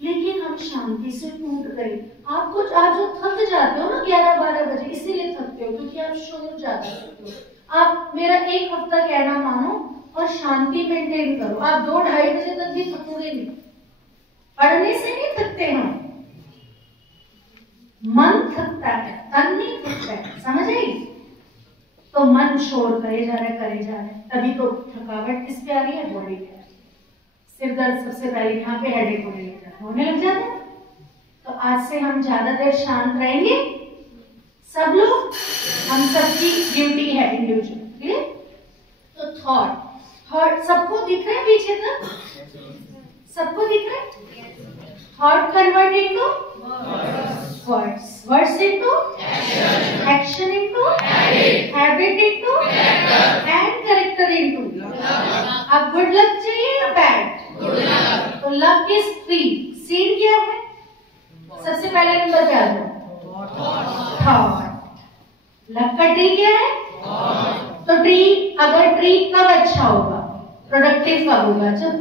लेकिन हम शांति से टूट गए। आप जो थक जाते हो ना 11-12 बजे, इसीलिए थकते हो क्योंकि आप शोर ज्यादा करते हो। आप मेरा 1 हफ्ता कहना मानो और शांति मेंटेन करो, आप 2-2:30 बजे तक भी थकोगे नहीं। पढ़ने से नहीं थकते हम, मन थकता है, तन नहीं थकता है। समझ आई? तो मन शोर करे जा रहा है, तभी तो थकावट किस पे आ रही है? बॉडी पे। सिर दर्द सबसे पहले यहाँ पे हेडेक होने लग जाता है। तो आज से हम ज्यादा देर शांत रहेंगे सब लोग, हम सबकी ड्यूटी है इंडिविजुअल। क्लियर? तो थॉट सबको दिख रहा है पीछे तक? सबको दिख रहा है? Thought convert into words into action into habit into and character into. अब गुड लक चाहिए या बैड? तो लक इज 3, सीड क्या है? सबसे पहला नंबर क्या है? थॉट। लक का ट्री क्या है? तो ट्री, अगर ट्री कब अच्छा होगा, प्रोडक्टिव कब होगा? जब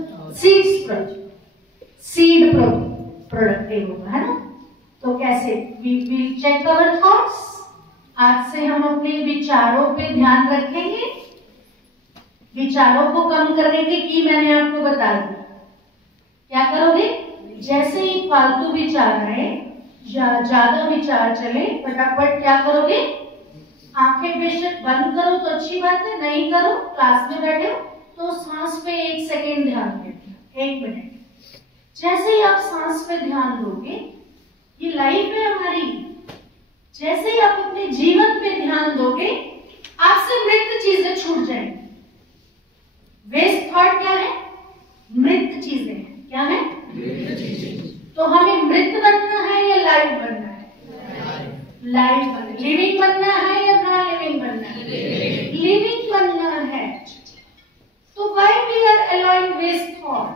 सीड प्रोडक्टिव होगा, है ना? तो कैसे? We will check our thoughts. आज से हम अपने विचारों पे ध्यान रखेंगे। विचारों को कम करने के की मैंने आपको बता दी। क्या करोगे? जैसे ही फालतू विचार आए या ज्यादा विचार चले, फटाफट क्या करोगे? आंखें बेशक बंद करो तो अच्छी बात है, नहीं करो, क्लास में बैठे हो तो सांस पे 1 सेकेंड ध्यान देना, 1 मिनट। जैसे ही आप सांस पे ध्यान दोगे, ये लाइफ है हमारी, जैसे ही आप अपने जीवन पे ध्यान दोगे, आपसे मृत चीजें छूट जाएंगी। वेस्ट थॉट क्या है? मृत चीजें हैं। क्या है? तो हमें मृत बनना है या लाइव बनना है? लाइव बनना। लिविंग बनना है या नॉन लिविंग बनना है? लिविंग बनना है। तो why we are allowing waste thought?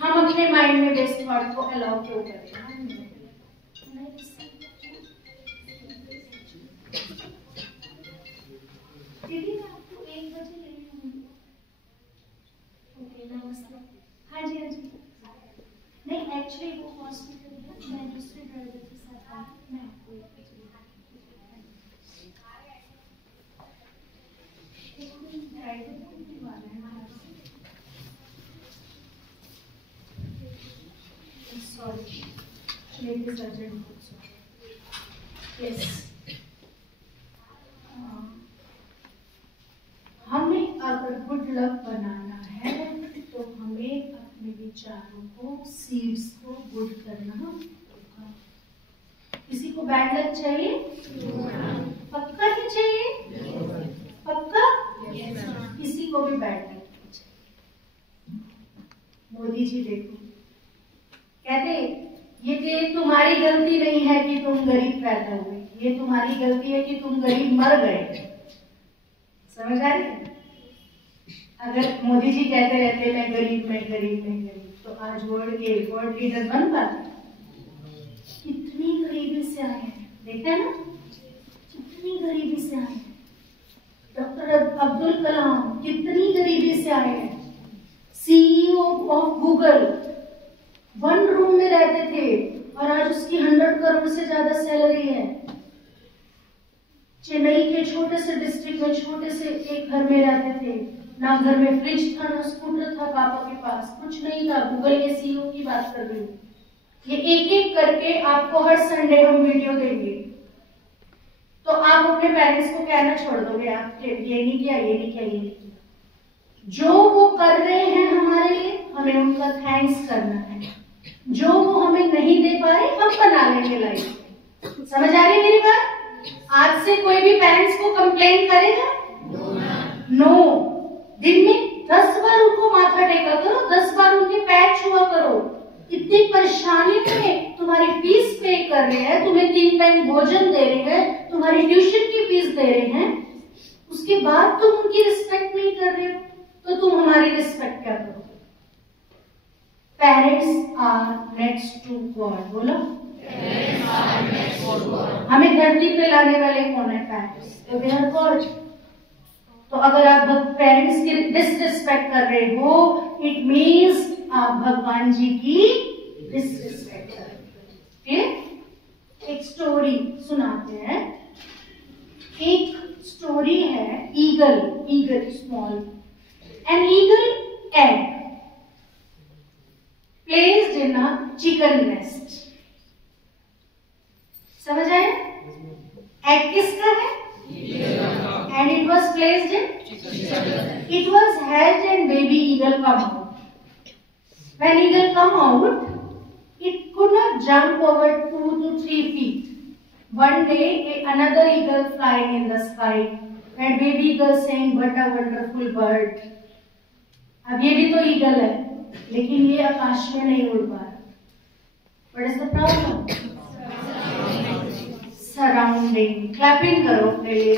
हम अपने माइंड में वेस्ट थॉट को अलाउ क्यों कर रहे हैं? दीदी मैं आपको 1 बजे लेने आऊंगी। ओके, नमस्ते। हाँ जी हाँ जी। नहीं एक्चुअली वो हॉस्पिटल है, मैं दूसरे ड्राइवर के साथ आई, मैं आपको 1 बजे ड्राइवर को वाला है बाहर से। Sorry, ladies urgent. यस, हमें अगर गुड लक बनाना है तो हमें अपने विचारों को, सीड्स को गुड करना होगा। किसी को बैड लक चाहिए? पक्का नहीं चाहिए? पक्का? किसी को भी बैड लक नहीं चाहिए। मोदी जी देखो, कहते ये तुम्हारी गलती नहीं है कि तुम गरीब पैदा हुए, ये तुम्हारी गलती है कि तुम गरीब मर गए। समझ आ रही है? अगर मोदी जी कहते रहते मैं गरीब, तो आज वर्ल्ड लीडर बन पाते? कितनी गरीबी से आए हैं, देखा ना? कितनी गरीबी से आए हैं। डॉक्टर अब्दुल कलाम कितनी गरीबी से आए हैं। CEO ऑफ गूगल 1 रूम में रहते थे और आज उसकी 100 करोड़ से ज्यादा सैलरी है। चेन्नई के छोटे से डिस्ट्रिक्ट में छोटे से एक घर में रहते थे, ना घर में फ्रिज था, ना स्कूटर था पापा के पास, कुछ नहीं था। गूगल के CEO की बात कर रही हूँ। ये एक-एक करके आपको हर संडे हम वीडियो देंगे, तो आप अपने पेरेंट्स को कहना छोड़ दोगे, आप ये नहीं किया, ये नहीं किया, ये नहीं किया। जो वो कर रहे हैं हमारे लिए, हमें उनका थैंक्स करना है। जो वो हमें नहीं दे पा रहे, हम बना लेंगे लाइफ। समझ आ रही है मेरी बात? आज से कोई भी पेरेंट्स को कंप्लेन करेगा? नो। दिन में 10 बार उनको माथा टेका करो, 10 बार उनके पैर छुआ करो। इतनी परेशानी में तुम्हारी फीस पे कर रहे हैं, तुम्हें 3 टाइम भोजन दे रहे हैं, तुम्हारी ट्यूशन की फीस दे रहे हैं, उसके बाद तुम उनकी रिस्पेक्ट नहीं कर रहे हो, तो तुम हमारी रिस्पेक्ट क्या करोगे? Parents are next to God. बोलो, हमें धरती पे लाने वाले कौन है? पेरेंट्स। तो दे आर गॉड। तो अगर आप पेरेंट्स की डिसरिस्पेक्ट कर रहे हो, इट मीन्स आप भगवान जी की डिसरिस्पेक्ट कर रहे हो। एक स्टोरी सुनाते हैं। एक स्टोरी है, eagle small, an eagle egg placed in a chicken nest. समझ आए? एग किसका है? And it was hatched and baby eagle come out. When eagle come out, it could not jump over 2 to 3 feet. One day, another eagle flying in the sky, and baby eagle saying, "What a wonderful bird." अब ये भी तो eagle है, लेकिन ये आकाश में नहीं उड़ पा रहा. What is the problem? Surrounding. Clapping करो पहले.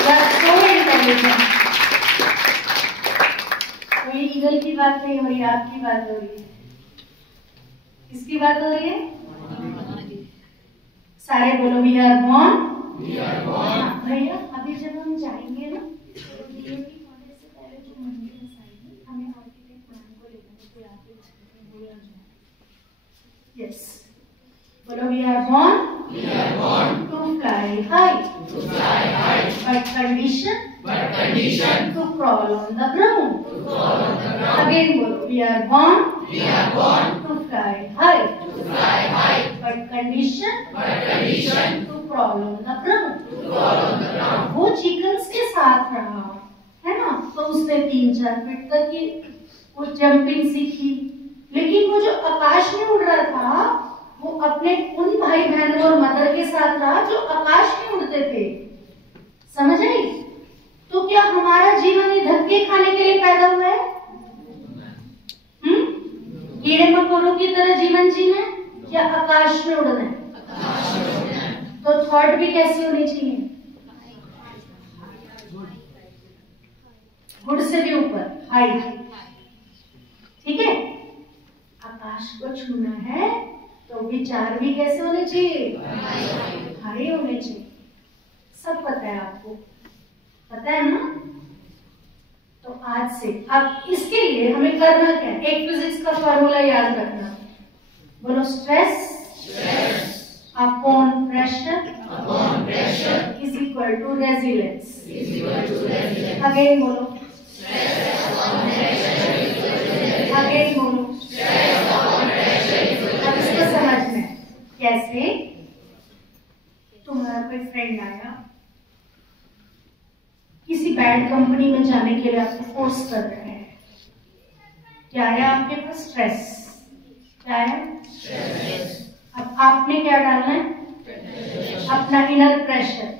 You are so intelligent. कोई ईगल की बात नहीं हो रही, आपकी बात हो रही है. किसकी बात हो रही है? सारे बोलो we are born. भैया अभी जब हम जाएंगे ना तो डीएपी कॉलेज से पहले जो मंदिर है साइड में, हमें आर्किटेक्ट मैम को लेना है, कोई आके बोला जाए. यस, बोलो we are born to fly high. But condition to crawl on the ground. Again बोलो we are born to fly high. But condition to crawl on the ground. वो चिकन्स के साथ रहा है ना, तो उसने 3-4 फीट तक की वो जंपिंग सीखी. लेकिन वो जो आकाश में उड़ रहा था वो अपने उन भाई बहनों और मदर के साथ रहा जो आकाश में उड़ते थे. समझ आई? तो क्या हमारा जीवन ही धक्के खाने के लिए पैदा हुआ है? कीड़े मकोड़ों की तरह जीवन जीना है या आकाश में उड़ना है? तो थॉट भी कैसी होनी चाहिए? गुड से भी ऊपर, हाई. ठीक है? आकाश को छूना है तो विचार भी कैसे होने चाहिए? हाई होने चाहिए. सब पता है आपको, पता है ना? तो आज से अब इसके लिए हमें करना क्या है? एक फिजिक्स का फॉर्मूला याद रखना. बोलो stress upon pressure is equal to resilience. Again बोलो, अगेन बोलो. अब इसको समझना है कैसे. तुम्हारा कोई फ्रेंड आया, किसी बैड कंपनी में जाने के लिए आपको फोर्स कर रहे हैं. क्या है आपके पास? स्ट्रेस. क्या है? अब आपने क्या डालना है? अपना इनर प्रेशर.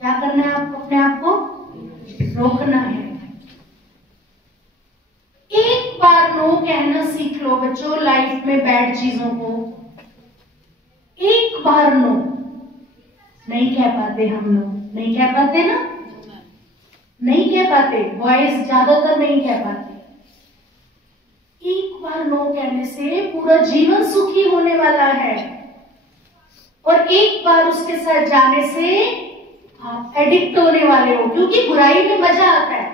क्या करना है? आपको अपने आप को रोकना है. एक बार नो कहना सीख लो बच्चों लाइफ में बैड चीजों को. एक बार नो. नहीं कह पाते हम लोग, नहीं कह पाते ना, नहीं कह पाते. बॉयज ज्यादातर नहीं कह पाते. एक बार नो कहने से पूरा जीवन सुखी होने वाला है, और एक बार उसके साथ जाने से आप एडिक्ट होने वाले हो, क्योंकि बुराई में मजा आता है.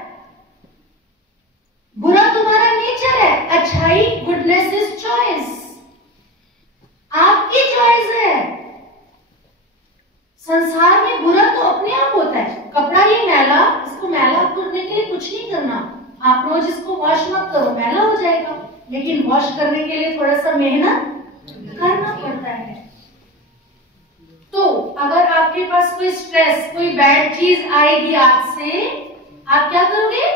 बुरा तुम्हारा नेचर है, अच्छाई गुडनेस इज चॉइस. आपकी चॉइस है. संसार में बुरा तो अपने आप होता है. कपड़ा ये मैला, इसको मैला करने के लिए कुछ नहीं करना. आप रोज इसको वॉश मत करो, मैला हो जाएगा. लेकिन वॉश करने के लिए थोड़ा सा मेहनत करना पड़ता है. तो अगर आपके पास कोई स्ट्रेस, कोई बैड चीज आएगी आज से, आप क्या करोगे?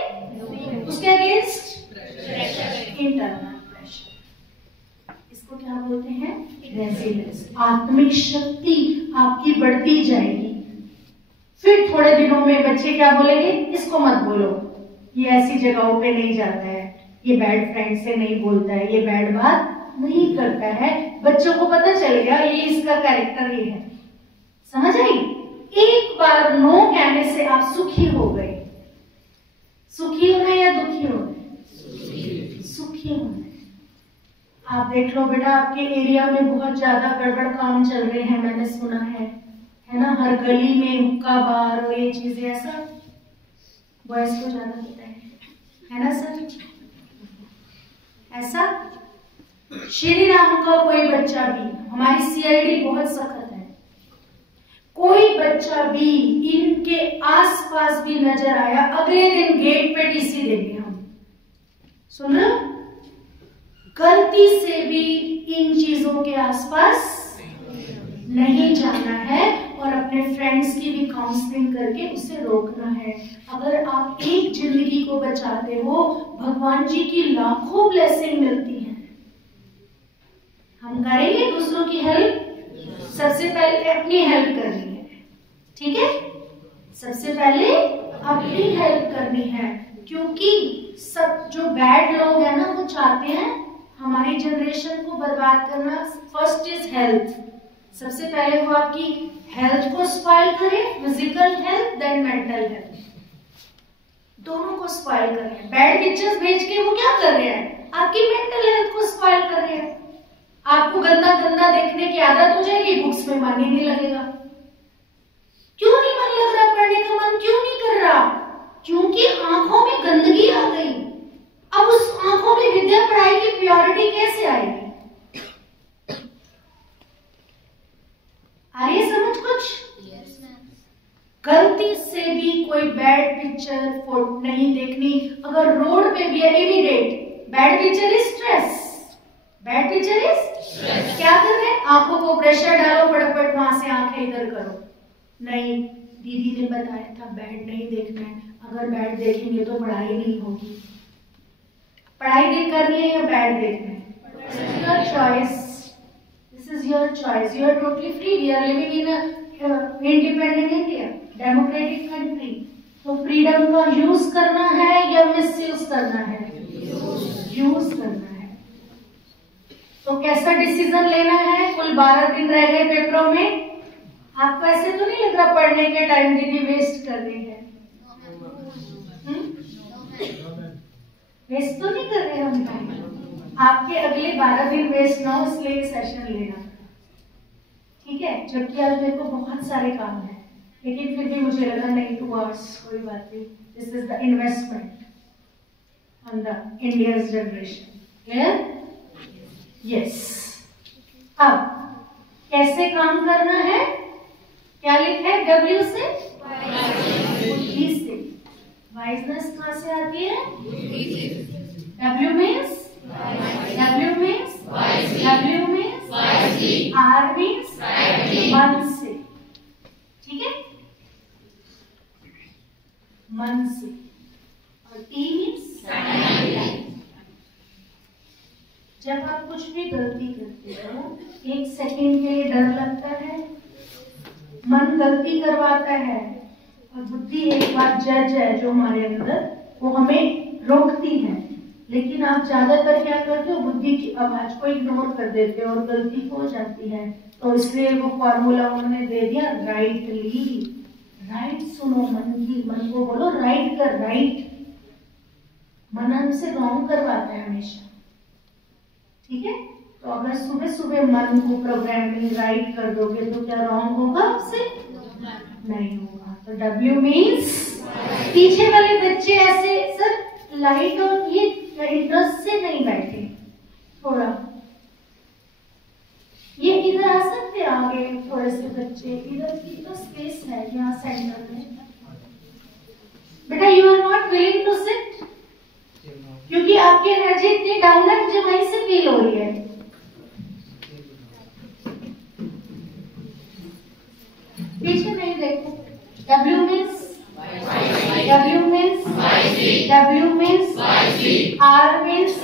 उसके अगेंस्ट इंटरनल प्रेशर. इसको क्या बोलते हैं? रेजिलेंस. आत्मिक शक्ति आपकी बढ़ती जाएगी. फिर थोड़े दिनों में बच्चे क्या बोलेंगे? इसको मत बोलो, ये ऐसी जगहों पे नहीं जाता है, ये बैड फ्रेंड से नहीं बोलता है, ये बैड बात नहीं करता है. बच्चों को पता चलेगा ये इसका कैरेक्टर ये है. समझ आई? एक बार नो कहने से आप सुखी हो गए. सुखी होना या दुखी होना? सुखी होना. आप देख लो बेटा, आपके एरिया में बहुत ज्यादा गड़बड़ काम चल रहे हैं, मैंने सुना है ना. हर गली में हुक्का बार और ये चीजें, ऐसा बॉयज को ज्यादा पता है ना सर? ऐसा श्री राम का कोई बच्चा भी, हमारी सीआईडी बहुत सख्त है, कोई बच्चा भी इनके आसपास भी नजर आया, अगले दिन गेट पे टीसी देंगे हम. सुन रहे हो? गलती से भी इन चीजों के आसपास नहीं जाना है. और अपने फ्रेंड्स की भी काउंसलिंग करके उसे रोकना है। अगर आप एक जिंदगी को बचाते हो, भगवान जी की लाखों ब्लेसिंग मिलती है। हम करेंगे दूसरों की हेल्प, सबसे पहले अपनी हेल्प करनी है, ठीक है? सबसे पहले अपनी हेल्प करनी है, क्योंकि सब जो बैड लोग हैं ना, वो चाहते हैं हमारी जनरेशन को बर्बाद करना। फर्स्ट इज हेल्थ, सबसे पहले वो आपकी हेल्थ को स्पॉइल करे, physical health then mental health, दोनों को स्पॉइल कर रहे हैं। बैड पिक्चर्स भेज के वो क्या कर रहे हैं? आपकी मेंटल हेल्थ को स्पॉइल कर रहे हैं। आपको गंदा गंदा देखने की आदत हो जाएगी, बुक्स में मन ही नहीं लगेगा। क्यों नहीं मन लग रहा? पढ़ने का मन क्यों नहीं कर रहा? क्योंकि आंखों में गंदगी आ गई। अब उस आंखों में विद्या पढ़ाई की प्योरिटी कैसे आएगी? आ रही है समझ कुछ? गलती से भी कोई बैड पिक्चर फोटो नहीं देखनी। अगर रोड पे भी immediate bad picture is stress, bad picture is stress. क्या कर रहे हैं? आंखों को प्रेशर डालो, फटाफट वहां से आंखें इधर करो। नहीं, दीदी ने बताया था बैड नहीं देखना है। अगर बैड देखेंगे तो पढ़ाई नहीं होगी। पढ़ाई देख करनी है या बैड देखना है? Your choice, this is your choice. You are totally free. We are living in independent India, democratic country. तो फ्रीडम का यूज करना है या मिसयूज करना है? यूज करना है। तो कैसा डिसीजन लेना है? कुल 12 दिन रह गए पेपरों में। आपको ऐसे तो नहीं लग रहा पढ़ने के टाइम दीदी वेस्ट कर रही है? वेस्ट तो नहीं कर रहे हम टाइम। आपके अगले 12 दिन वेस्ट ना हो, इसलिए एक सेशन लेना, ठीक है? जबकि आज मेरे को बहुत सारे काम है, लेकिन फिर भी मुझे लगा नहीं, 2 hours कोई बात नहीं। This is the investment on the Indians generation. Clear? Yes. अब कैसे काम करना है? क्या लिखा है? W से बुद्धि से। वाइजनेस कहां से आती है? W means W means W means R means मन से, ठीक है? मन से। और T मीन्स जब आप कुछ भी गलती करते हो, 1 सेकेंड के लिए डर लगता है, मन गलती करवाता है, और बुद्धि एक बात जज है जो हमारे अंदर, वो हमें रोकती है। लेकिन आप ज्यादातर क्या करते हो? बुद्धि की आवाज को इग्नोर कर देते हो और गलती हो जाती है। तो इसलिए वो फॉर्मूला उन्होंने दे दिया, राइटली। राइट सुनो मन की, मन को बोलो राइट कर, राइट। मन हमसे रॉन्ग करवाता है हमेशा, ठीक है? तो अगर सुबह सुबह मन को प्रोग्रामिंग राइट कर दोगे तो क्या रॉन्ग होगा आपसे? नहीं होगा। तो W मीन्स, पीछे वाले बच्चे ऐसे सर लाइट और ये इंटरेस्ट से नहीं बैठे, थोड़ा ये इधर आ सकते, आगे थोड़े से बच्चे इधर की तो स्पेस है यहाँ सेंटर में। बेटा you are not willing to sit, क्योंकि आपकी एनर्जी इतनी डाउन है, मुझे वहीं से फील हो रही है। पीछे नहीं देखो। W means W means W means R means